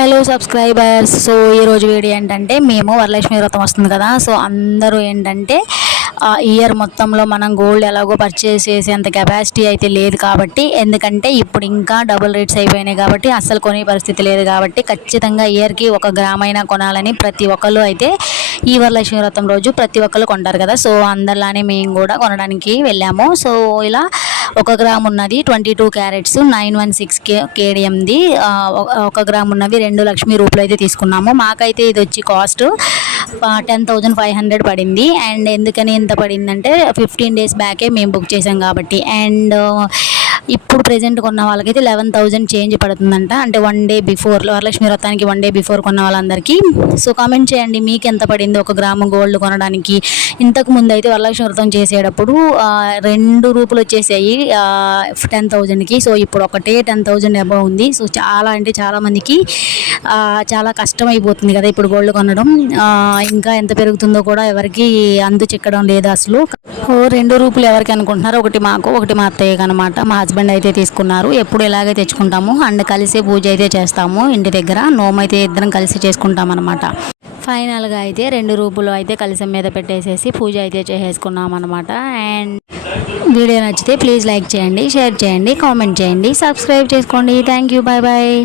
Hello subscribers. So ఈరోజు video ఏంటంటే, మేము వరలక్ష్మి వ్రతం వస్తుంది కదా, సో అందరూ ఏంటంటే ఇయర్ మొత్తంలో మనం గోల్డ్ ఎలాగో పర్చేస్ చేసేంత కెపాసిటీ అయితే లేదు కాబట్టి, ఎందుకంటే ఇప్పుడు ఇంకా డబుల్ రేట్స్ అయిపోయినాయి కాబట్టి అస్సలు కొనే పరిస్థితి లేదు కాబట్టి, ఖచ్చితంగా ఇయర్కి 1 గ్రామైనా కొనాలని ప్రతి ఒక్కళ్ళు అయితే ఈ వరలక్ష్మి వ్రతం రోజు ప్రతి ఒక్కళ్ళు కొంటారు కదా. సో అందరిలానే మేము కూడా కొనడానికి వెళ్ళాము. సో ఇలా 1 గ్రామ్ ఉన్నది 22 క్యారెట్స్ 916 కేడిఎంది. 1 గ్రామ్ ఉన్నవి 2 లక్ష్మీ రూపాయలు అయితే తీసుకున్నాము. మాకైతే ఇది వచ్చి కాస్ట్ 10,500 పడింది. అండ్ ఎందుకని ఎంత పడిందంటే 15 డేస్ బ్యాకే మేము బుక్ చేసాం కాబట్టి. అండ్ ఇప్పుడు ప్రెజెంట్ కొన్న వాళ్ళకైతే 11,000 చేంజ్ పడుతుందంట. అంటే 1 డే బిఫోర్, వరలక్ష్మి వ్రతానికి 1 డే బిఫోర్ కొన్న వాళ్ళందరికీ. సో కామెంట్ చేయండి మీకు ఎంత పడింది 1 గ్రాము గోల్డ్ కొనడానికి. ఇంతకు ముందు అయితే వరలక్ష్మి వ్రతం చేసేటప్పుడు 2 రూపాయలు వచ్చేసాయి 10,000కి. సో ఇప్పుడు ఒకటే 10,000 అబౌవ్ ఉంది. సో చాలా అంటే చాలా మందికి చాలా కష్టం అయిపోతుంది కదా ఇప్పుడు గోల్డ్ కొనడం. ఇంకా ఎంత పెరుగుతుందో కూడా ఎవరికి అంతు చిక్కడం లేదు అసలు. 2 రూపాయలు ఎవరికి అనుకుంటున్నారు, ఒకటి మాకు ఒకటి మా అత్తయ్యకి అనమాట. మా హస్బెండ్ అయితే తీసుకున్నారు. ఎప్పుడు ఇలాగే తెచ్చుకుంటాము అండ్ కలిసి పూజ అయితే చేస్తాము ఇంటి దగ్గర. నోము అయితే ఇద్దరం కలిసి చేసుకుంటాం అనమాట. ఫైనల్గా అయితే 2 రూపాయలు అయితే కలశం మీద పెట్టేసేసి పూజ అయితే చేసేసుకున్నాం అనమాట. అండ్ వీడియో నచ్చితే ప్లీజ్ లైక్ చేయండి, షేర్ చేయండి, కామెంట్ చేయండి, సబ్స్క్రైబ్ చేసుకోండి. Thank you, bye bye.